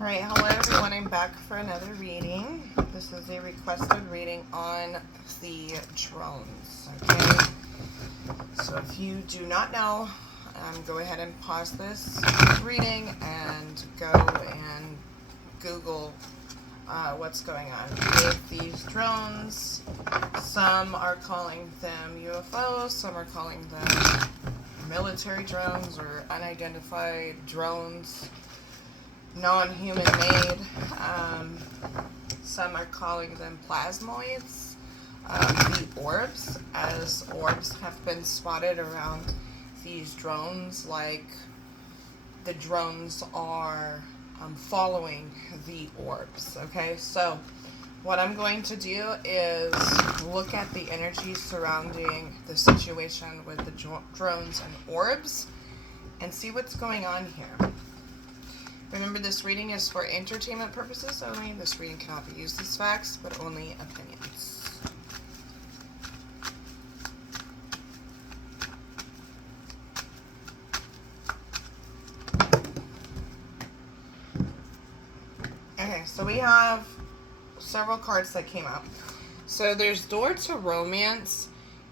Alright, hello everyone, I'm back for another reading. This is a requested reading on the drones, okay? So if you do not know, go ahead and pause this reading and go and Google what's going on with these drones. Some are calling them UFOs, some are calling them military drones or unidentified drones. Non-human made. Some are calling them plasmoids. The orbs, as orbs have been spotted around these drones, like the drones are following the orbs. Okay, so what I'm going to do is look at the energy surrounding the situation with the drones and orbs and see what's going on here. Remember, this reading is for entertainment purposes only. This reading cannot be used as facts, but only opinions. Okay, so we have several cards that came out. So there's Door to Romance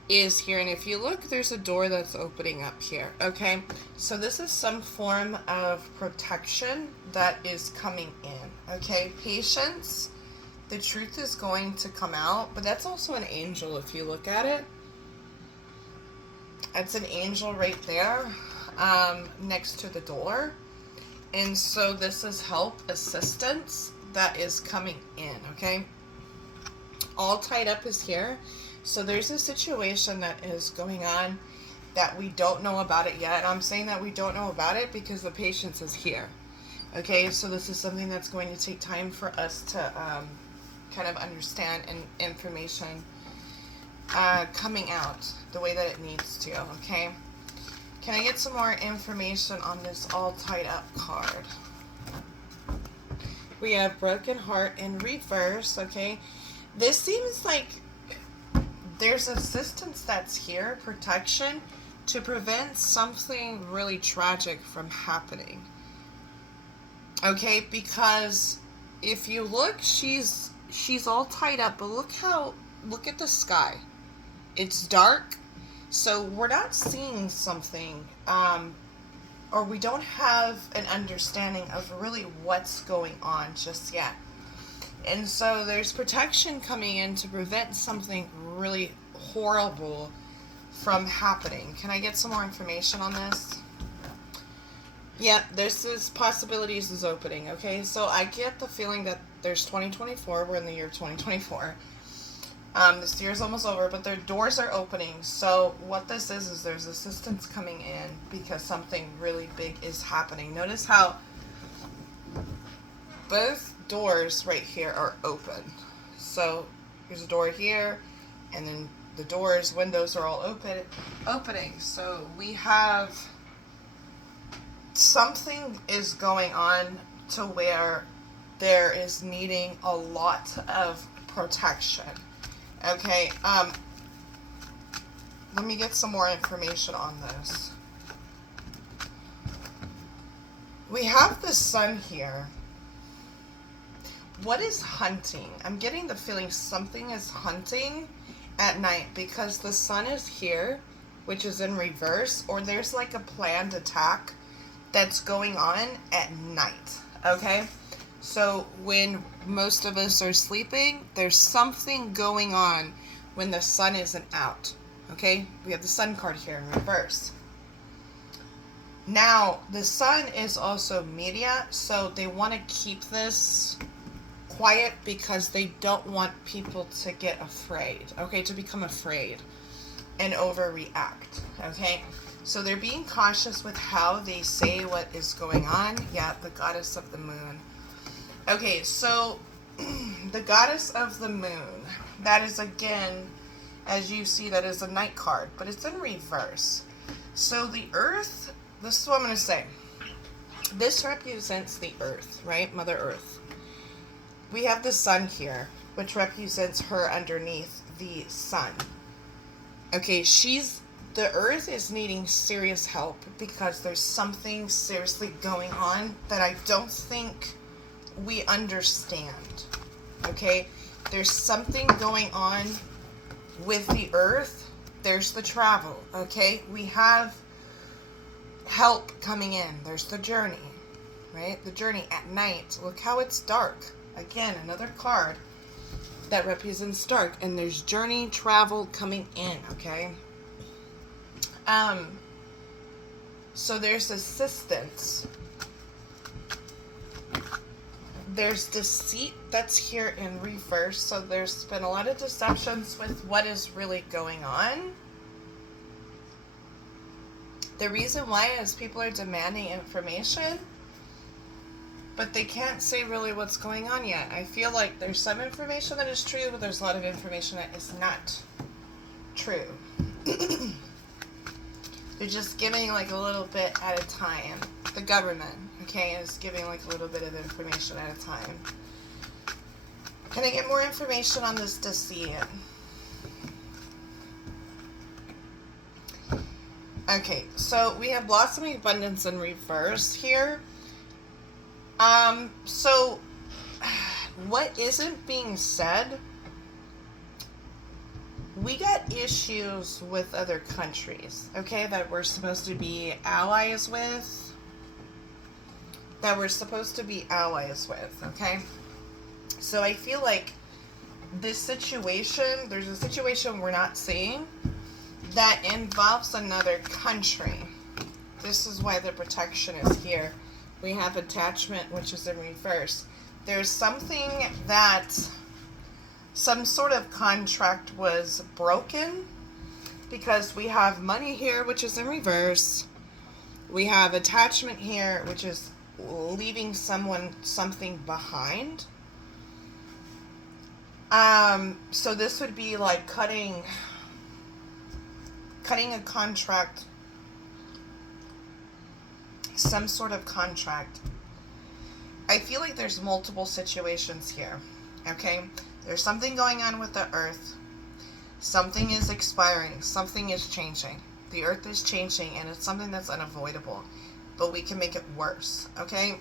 is here, and if you look, there's a door that's opening up here. Okay, so this is some form of protection that is coming in. Okay, patience, the truth is going to come out, but that's also an angel. If you look at it, it's an angel right there next to the door, and so this is help, assistance that is coming in. Okay, all tied up is here. So there's a situation that is going on that we don't know about it yet. I'm saying that we don't know about it because the patience is here. Okay, so this is something that's going to take time for us to kind of understand, and information coming out the way that it needs to. Okay, can I get some more information on this all tied up card? We have Broken Heart in reverse. Okay, this seems like there's assistance that's here, protection, to prevent something really tragic from happening. Okay, because if you look, she's all tied up, but look at the sky. It's dark, so we're not seeing something, or we don't have an understanding of really what's going on just yet. And so there's protection coming in to prevent something really horrible from happening. Can I get some more information on this? Yeah, this is possibilities is opening. Okay, so I get the feeling that there's 2024. We're in the year 2024. This year's almost over, but their doors are opening. So what this is there's assistance coming in because something really big is happening. Notice how both doors right here are open. So there's a door here, and then the doors, windows are all opening. So we have something is going on to where there is needing a lot of protection. Okay, let me get some more information on this. We have the sun here. What is hunting? I'm getting the feeling something is hunting at night because the sun is here, which is in reverse, or there's like a planned attack that's going on at night. Okay, so when most of us are sleeping, there's something going on when the sun isn't out. Okay, we have the sun card here in reverse. Now the sun is also media, so they want to keep this quiet because they don't want people to get afraid, okay, to become afraid and overreact. Okay, so they're being cautious with how they say what is going on. Yeah, the goddess of the moon. Okay, so the goddess of the moon, that is, again, as you see, that is a night card, but it's in reverse. So the earth, this is what I'm going to say, this represents the earth, right? Mother Earth. We have the sun here, which represents her underneath the sun. Okay, the earth is needing serious help because there's something seriously going on that I don't think we understand. Okay? There's something going on with the earth. There's the travel. Okay? We have help coming in. There's the journey. Right? The journey at night. Look how it's dark. Again, another card that represents dark. And there's journey, travel coming in. Okay? So there's assistance. There's deceit that's here in reverse. So there's been a lot of deceptions with what is really going on. The reason why is people are demanding information, but they can't say really what's going on yet. I feel like there's some information that is true, but there's a lot of information that is not true. They're just giving like a little bit at a time. The government, okay, is giving like a little bit of information at a time. Can I get more information on this deceit? Okay, so we have blossoming abundance in reverse here. So what isn't being said, we got issues with other countries, okay, that we're supposed to be allies with. Okay? So I feel like this situation, there's a situation we're not seeing that involves another country. This is why the protection is here. We have attachment, which is in reverse. There's something that some sort of contract was broken, because we have money here, which is in reverse. We have attachment here, which is leaving someone something behind. So this would be like cutting a contract, some sort of contract. I feel like there's multiple situations here, okay? There's something going on with the earth. Something is expiring. Something is changing. The earth is changing, and it's something that's unavoidable. But we can make it worse, okay?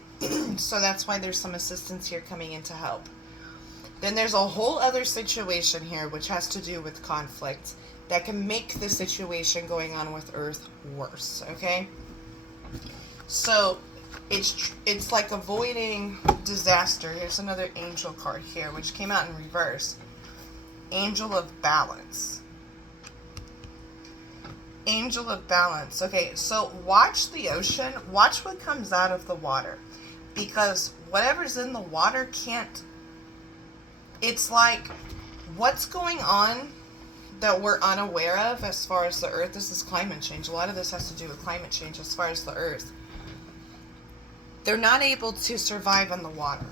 So that's why there's some assistance here coming in to help. Then there's a whole other situation here, which has to do with conflict, that can make the situation going on with earth worse, okay? So it's like avoiding disaster. Here's another angel card here, which came out in reverse. Angel of balance. Angel of balance. Okay, so watch the ocean. Watch what comes out of the water. Because whatever's in the water can't... It's like, what's going on that we're unaware of as far as the earth? This is climate change. A lot of this has to do with climate change as far as the earth. They're not able to survive on the water.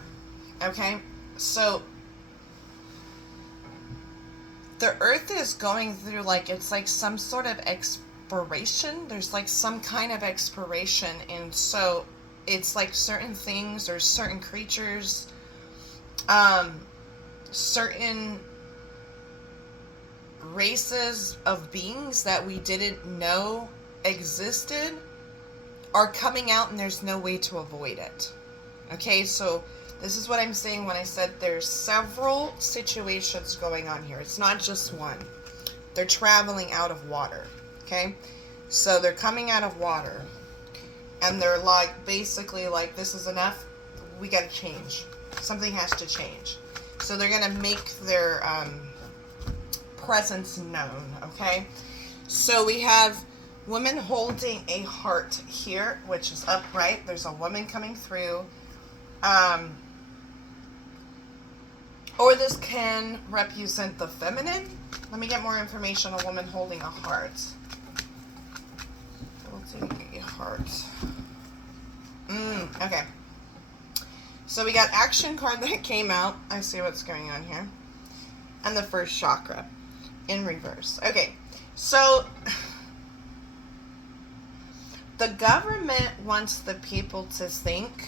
Okay? So the earth is going through, like, it's like some sort of expiration. There's like some kind of expiration. And so it's like certain things or certain creatures, certain races of beings that we didn't know existed are coming out, and there's no way to avoid it. Okay, so this is what I'm saying when I said there's several situations going on here. It's not just one. They're traveling out of water. Okay, so they're coming out of water, and they're like, basically like, this is enough. We gotta change. Something has to change. So they're gonna make their presence known. Okay, so we have woman holding a heart here, which is upright. There's a woman coming through. Or this can represent the feminine. Let me get more information. A woman holding a heart. Holding a heart. Okay. So we got action card that came out. I see what's going on here. And the first chakra in reverse. Okay. So the government wants the people to think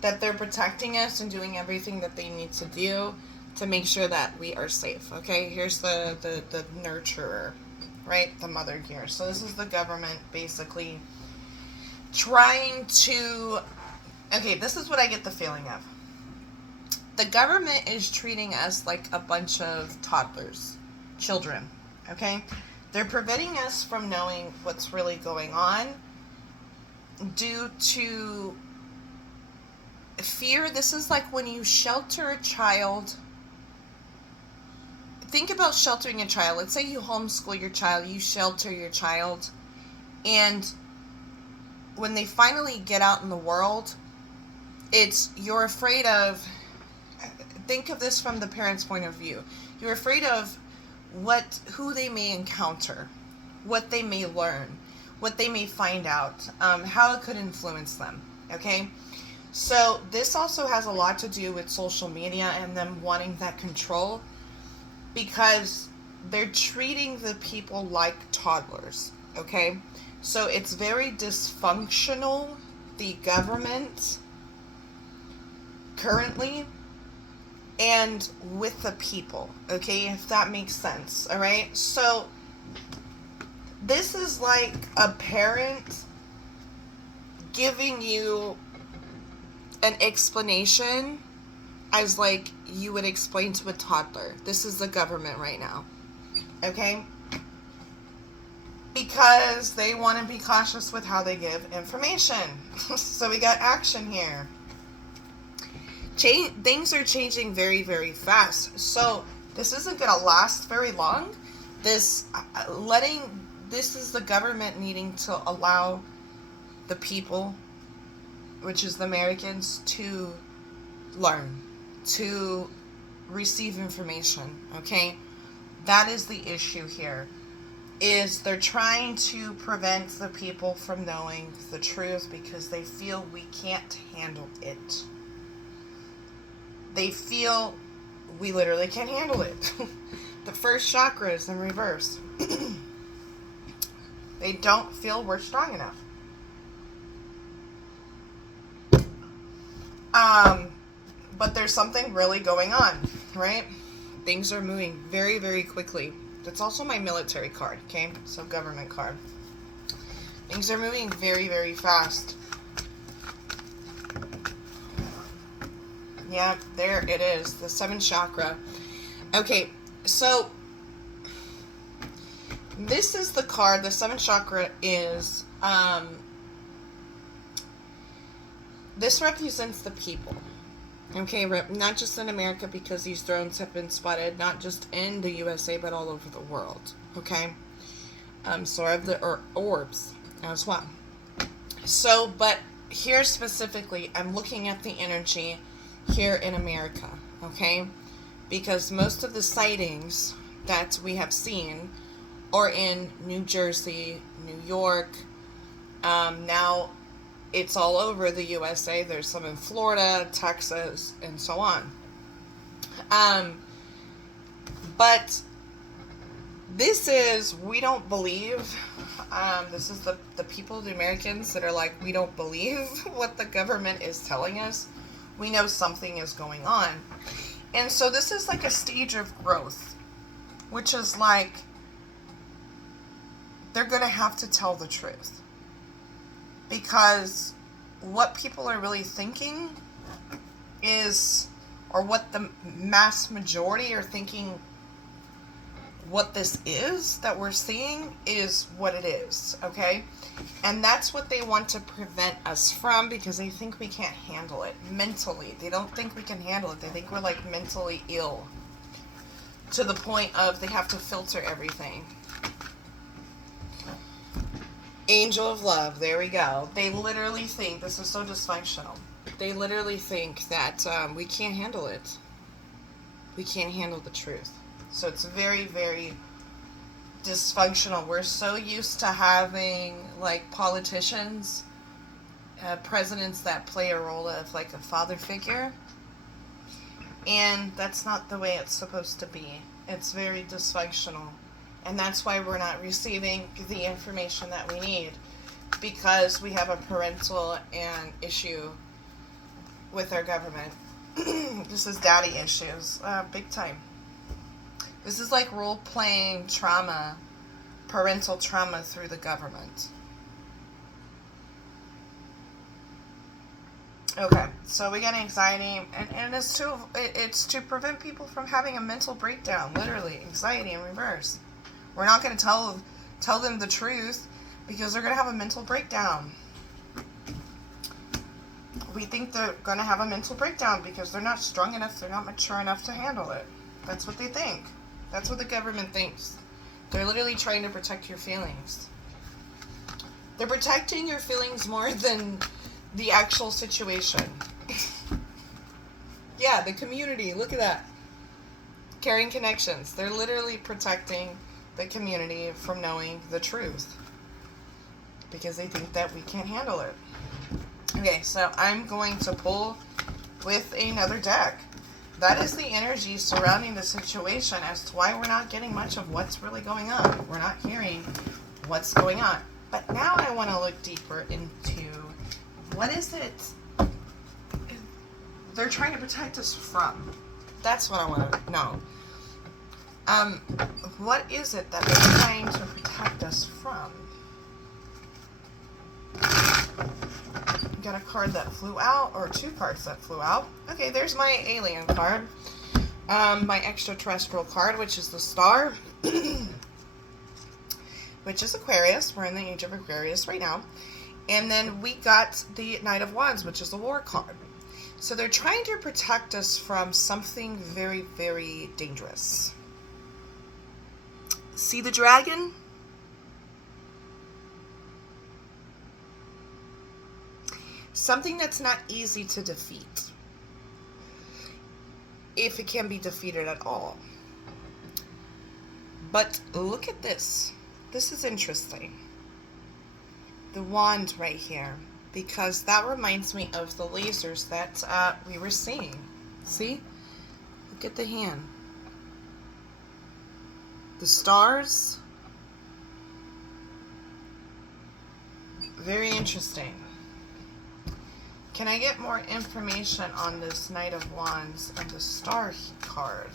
that they're protecting us and doing everything that they need to do to make sure that we are safe. Okay, here's the nurturer, right? The mother here. So this is the government basically trying to Okay, this is what I get the feeling of. The government is treating us like a bunch of toddlers, children, okay? They're preventing us from knowing what's really going on due to fear. This is like when you shelter a child. Think about sheltering a child. Let's say you homeschool your child, you shelter your child, and when they finally get out in the world, you're afraid of, think of this from the parent's point of view. You're afraid of who they may encounter, what they may learn, what they may find out, how it could influence them, okay? So this also has a lot to do with social media and them wanting that control, because they're treating the people like toddlers, okay? So it's very dysfunctional, the government currently, and with the people, okay, if that makes sense, all right? So this is like a parent giving you an explanation as like you would explain to a toddler. This is the government right now, okay? Because they want to be cautious with how they give information. So we got action here. Things are changing very, very fast. So this isn't going to last very long. This is the government needing to allow the people, which is the Americans, to learn, to receive information, okay? That is the issue here, is they're trying to prevent the people from knowing the truth because they feel we can't handle it. They feel we literally can't handle it. The first chakra is in reverse. They don't feel we're strong enough. But there's something really going on, right? Things are moving very, very quickly. That's also my military card, okay? So government card. Things are moving very, very fast. Yeah, there it is. The 7th chakra. Okay, so this is the card. The 7th chakra is, this represents the people. Okay, not just in America, because these drones have been spotted not just in the USA but all over the world. Okay, so I have the orbs as well. So, but here specifically, I'm looking at the energy here in America. Okay, because most of the sightings that we have seen are in New Jersey, New York. Now it's all over the USA. There's some in Florida, Texas, and so on. But this is, we don't believe, this is the people, the Americans, that are like, we don't believe what the government is telling us. We know something is going on. And so this is like a stage of growth, which is like, they're going to have to tell the truth. Because what people are really thinking is, or what the mass majority are thinking, what this is that we're seeing is what it is, okay? And that's what they want to prevent us from, because they think we can't handle it mentally. They don't think we can handle it. They think we're like mentally ill, to the point of they have to filter everything. Angel of Love, there we go. They literally think, this is so dysfunctional, they literally think that we can't handle it. We can't handle the truth. So it's very, very dysfunctional. We're so used to having, like, politicians, presidents that play a role of, like, a father figure. And that's not the way it's supposed to be. It's very dysfunctional. And that's why we're not receiving the information that we need, because we have a parental and issue with our government. This is daddy issues, big time. This is like role-playing trauma, parental trauma through the government. Okay, so we get anxiety, and it's to prevent people from having a mental breakdown. Literally, anxiety in reverse. We're not going to tell them the truth because they're going to have a mental breakdown. We think they're going to have a mental breakdown because they're not strong enough, they're not mature enough to handle it. That's what they think. That's what the government thinks. They're literally trying to protect your feelings. They're protecting your feelings more than the actual situation. Yeah, the community. Look at that. Caring connections. They're literally protecting the community from knowing the truth because they think that we can't handle it. Okay, so I'm going to pull with another deck. That is the energy surrounding the situation as to why we're not getting much of what's really going on. We're not hearing what's going on. But now I want to look deeper into what is it they're trying to protect us from. That's what I want to know. What is it that they're trying to protect us from? Got a card that flew out, or two cards that flew out. Okay, there's my alien card. My extraterrestrial card, which is the Star, which is Aquarius. We're in the age of Aquarius right now. And then we got the Knight of Wands, which is the War card. So they're trying to protect us from something very, very dangerous. See the dragon? Something that's not easy to defeat, if it can be defeated at all. But look at this. This is interesting. The wand right here, because that reminds me of the lasers that we were seeing. See? Look at the hand. The stars. Very interesting. Can I get more information on this Knight of Wands and the Star card?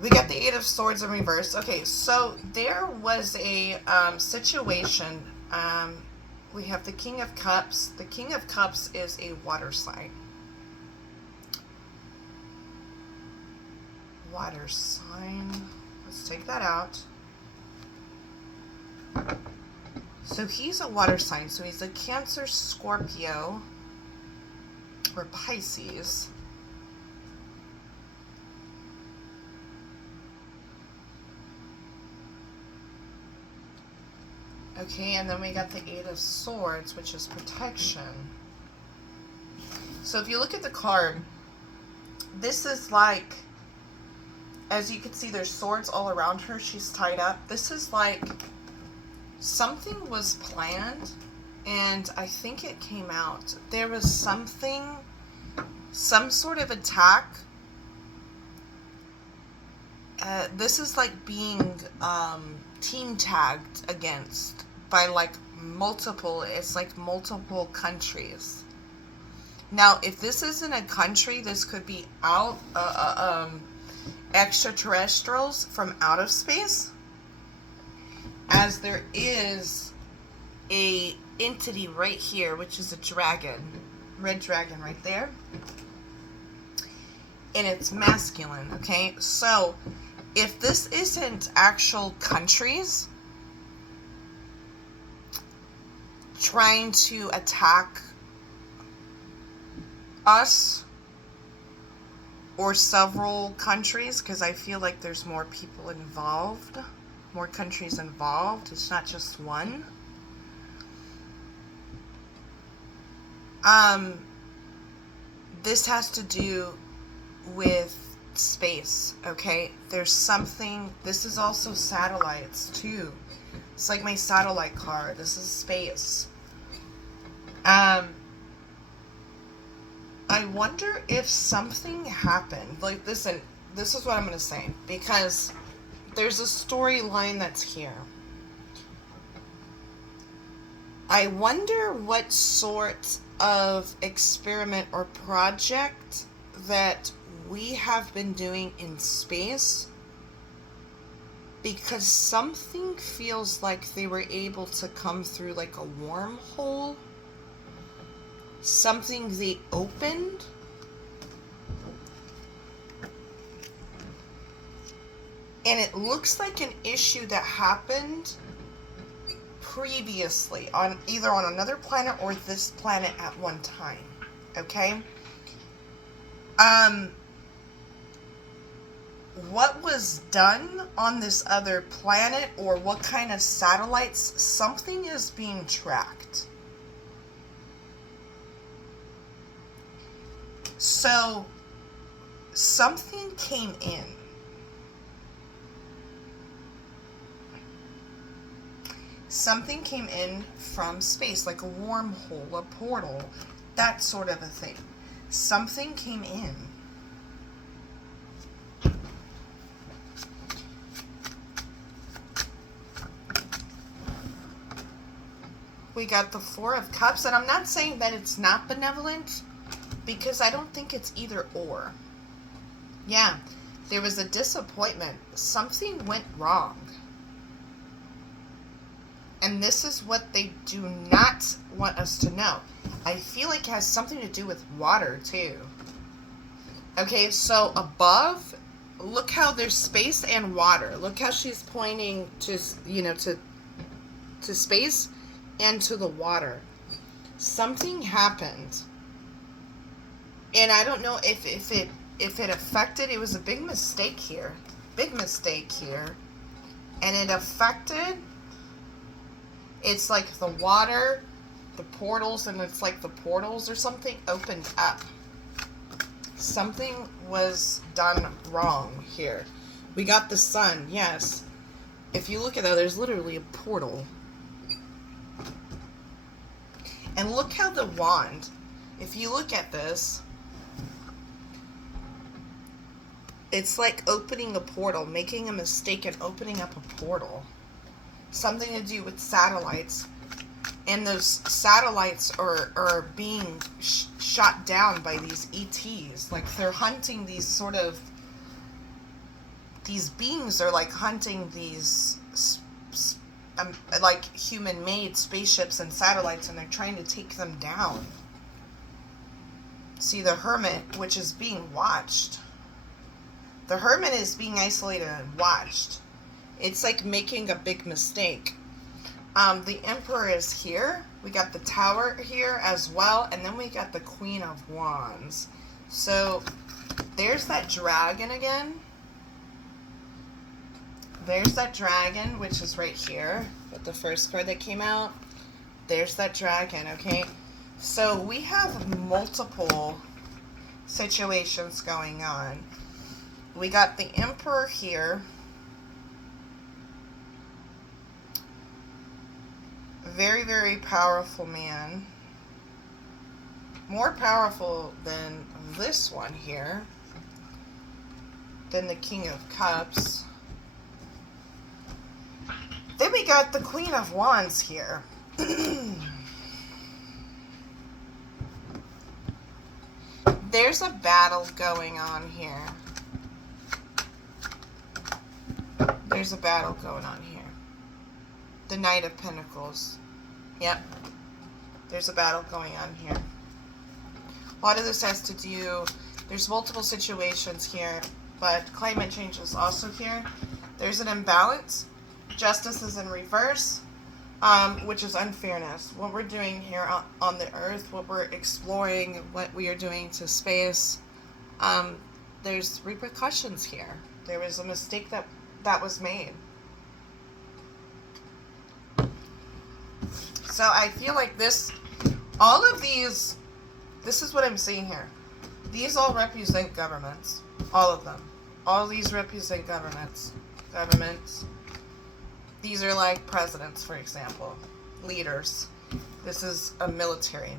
We got the Eight of Swords in reverse. Okay, so there was a situation. We have the King of Cups. The King of Cups is a water sign. Water sign. Let's take that out. So he's a water sign. So he's a Cancer, Scorpio, or Pisces. Okay, and then we got the Eight of Swords, which is protection. So if you look at the card, this is like, as you can see, there's swords all around her. She's tied up. This is like something was planned, and I think it came out. There was something, some sort of attack. This is like being team tagged against by like multiple, it's like multiple countries. Now, if this isn't a country, this could be out extraterrestrials from out of space, as there is a entity right here, which is a dragon, red dragon right there, and it's masculine. Okay, so if this isn't actual countries trying to attack us, or several countries, because I feel like there's more people involved, more countries involved, it's not just one. This has to do with space, okay? There's something, this is also satellites too. It's like my satellite card. This is space. I wonder if something happened. Like, listen, this is what I'm going to say, because there's a storyline that's here. I wonder what sort of experiment or project that we have been doing in space, because something feels like they were able to come through like a wormhole. something they opened. And it looks like an issue that happened previously on either on another planet or this planet at one time. Okay? What was done on this other planet, or what kind of satellites, something is being tracked. So, something came in. Something came in from space, like a wormhole, a portal, that sort of a thing. Something came in. We got the Four of Cups, and I'm not saying that it's not benevolent, because I don't think it's either or. Yeah, there was a disappointment. Something went wrong. And this is what they do not want us to know. I feel like it has something to do with water, too. Okay, so above, look how there's space and water. Look how she's pointing to, to space and to the water. Something happened. And I don't know if it affected, it was a big mistake here. Big mistake here. And it affected, it's like the water, the portals, and it's like the portals or something opened up. Something was done wrong here. We got the sun, yes. If you look at that, there's literally a portal. And look how the wand, if you look at this, it's like opening a portal, making a mistake and opening up a portal. Something to do with satellites. And those satellites are being shot down by these ETs. Like they're hunting these sort of, these beings are like hunting these like human-made spaceships and satellites, and they're trying to take them down. See, the Hermit, which is being watched. The Hermit is being isolated and watched. It's like making a big mistake. The Emperor is here. We got the Tower here as well. And then we got the Queen of Wands. So, there's that dragon again. There's that dragon, which is right here. With the first card that came out. There's that dragon, okay? So, we have multiple situations going on. We got the Emperor here. Very, very powerful man. More powerful than this one here. Than the King of Cups. Then we got the Queen of Wands here. There's a battle going on here. There's a battle going on here. The Knight of Pentacles. Yep. There's a battle going on here. A lot of this has to do, there's multiple situations here, but climate change is also here. There's an imbalance. Justice is in reverse, which is unfairness. What we're doing here on the earth, what we're exploring, what we are doing to space, there's repercussions here. There was a mistake that was made. So I feel like this, all of these, this is what I'm seeing here. These all represent governments. All of them. All these represent governments. Governments. These are like presidents, for example. Leaders. This is a military.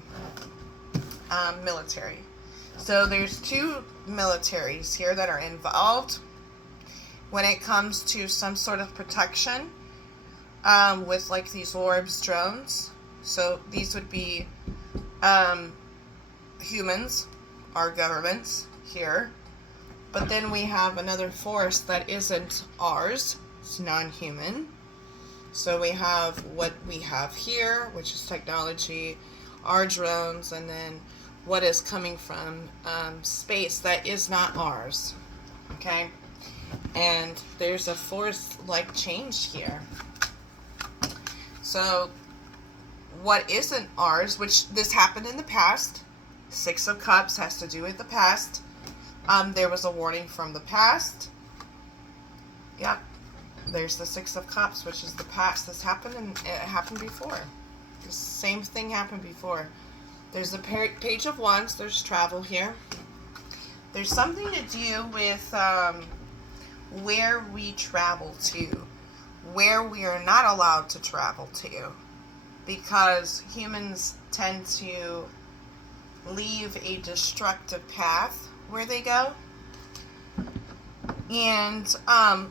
Military. So there's two militaries here that are involved when it comes to some sort of protection. With like these orbs drones. So these would be humans, our governments here. But then we have another force that isn't ours. It's non-human. So we have what we have here, which is technology, our drones, and then what is coming from space that is not ours. Okay? And there's a force-like change here. So, what isn't ours, which this happened in the past, Six of Cups has to do with the past. There was a warning from the past. Yep. There's the Six of Cups, which is the past. This happened, and it happened before. The same thing happened before. There's the Page of Wands. There's travel here. There's something to do with where we travel to, where we are not allowed to travel to, because humans tend to leave a destructive path where they go. And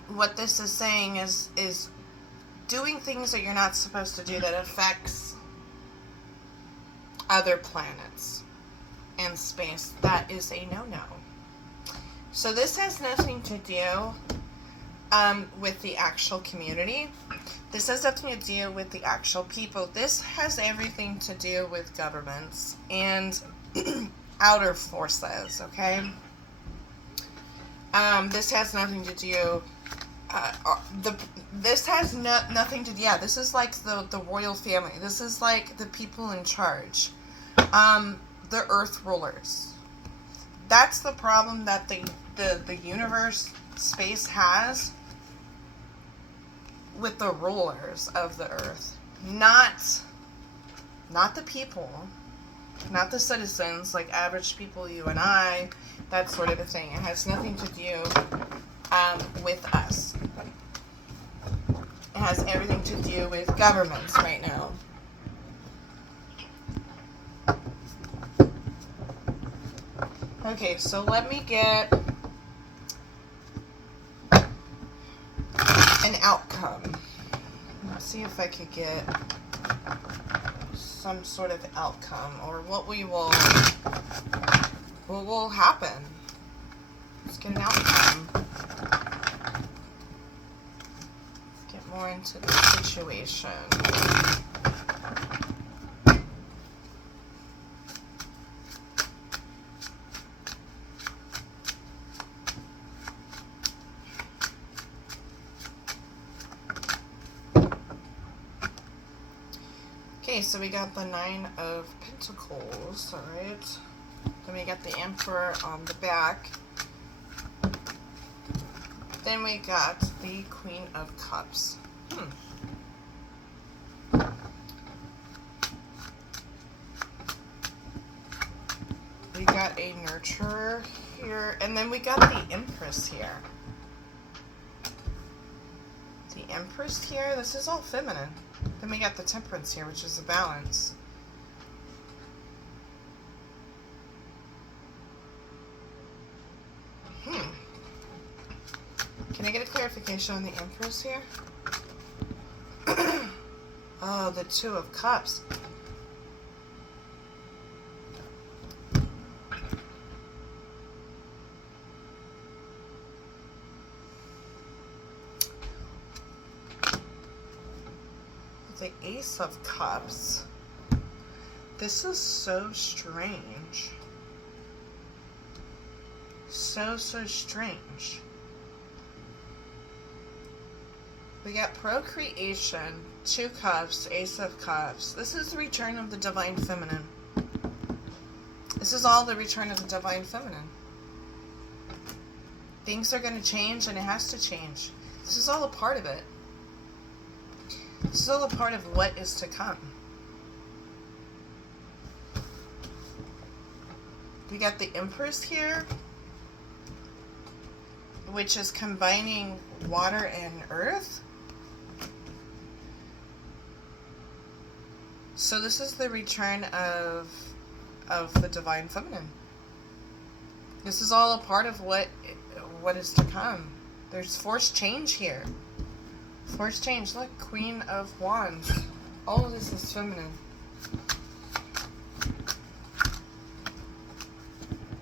what this is saying is doing things that you're not supposed to do that affects other planets and space. That is a no-no. So this has nothing to do with the actual community. This has nothing to do with the actual people. This has everything to do with governments and outer forces, okay? This has nothing to do, this has nothing to, yeah, this is like the royal family. This is like the people in charge. The earth rulers. That's the problem that the universe, space has with the rulers of the earth. Not the people. Not the citizens, like average people, you and I, that sort of a thing. It has nothing to do with us. It has everything to do with governments right now. Okay, so let me get an outcome. Let's see if I could get some sort of outcome, or what will happen. Let's get an outcome. Let's get more into the situation. Okay, so we got the Nine of Pentacles, alright. Then we got the Emperor on the back. Then we got the Queen of Cups. We got a Nurturer here, and then we got the Empress here. The Empress here, this is all feminine. Then we got the Temperance here, which is the balance. Can I get a clarification on the Empress here? Oh, the Two of Cups. The Ace of Cups. This is so strange. So strange. We got procreation, Two Cups, Ace of Cups. This is the return of the Divine Feminine. This is all the return of the Divine Feminine. Things are going to change, and it has to change. This is all a part of it. This is all a part of what is to come. We got the Empress here, which is combining water and earth. So this is the return of the Divine Feminine. This is all a part of what is to come. There's forced change here. Forced change. Look, Queen of Wands. All of this is feminine.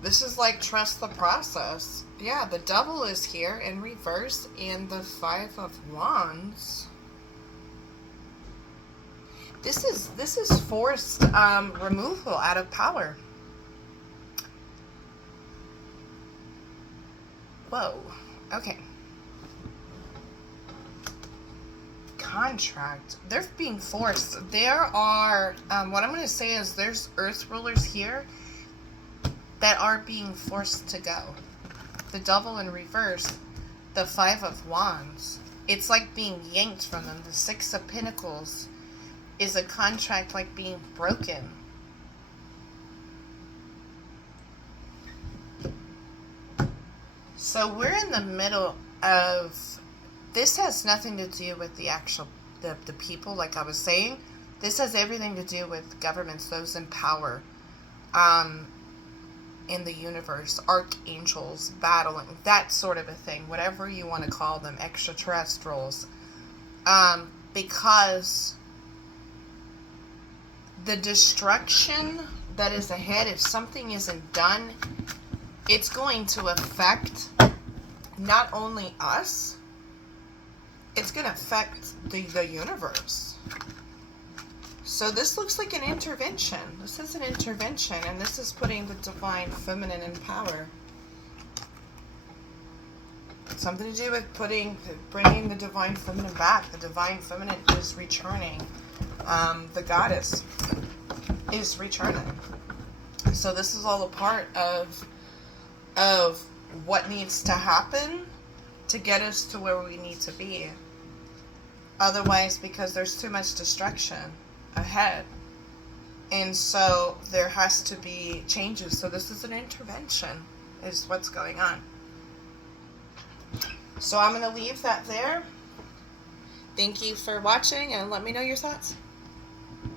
This is like trust the process. Yeah, the Devil is here in reverse, and the Five of Wands. This is forced removal out of power. Whoa. Okay. Contract. They're being forced. There are, what I'm going to say is there's earth rulers here that are being forced to go. The Devil in reverse, the Five of Wands. It's like being yanked from them. The Six of Pentacles is a contract like being broken. So we're in the middle of, this has nothing to do with the actual, the people, like I was saying. This has everything to do with governments, those in power, in the universe, archangels, battling, that sort of a thing, whatever you want to call them, extraterrestrials. Because the destruction that is ahead, if something isn't done, it's going to affect not only us, it's going to affect the universe. So this looks like an intervention. This is an intervention, and this is putting the divine feminine in power. Something to do with bringing the divine feminine back. The divine feminine is returning. The goddess is returning. So this is all a part of what needs to happen to get us to where we need to be. Otherwise, because there's too much destruction ahead, and so there has to be changes. So this is an intervention, is what's going on. So I'm going to leave that there. Thank you for watching, and let me know your thoughts.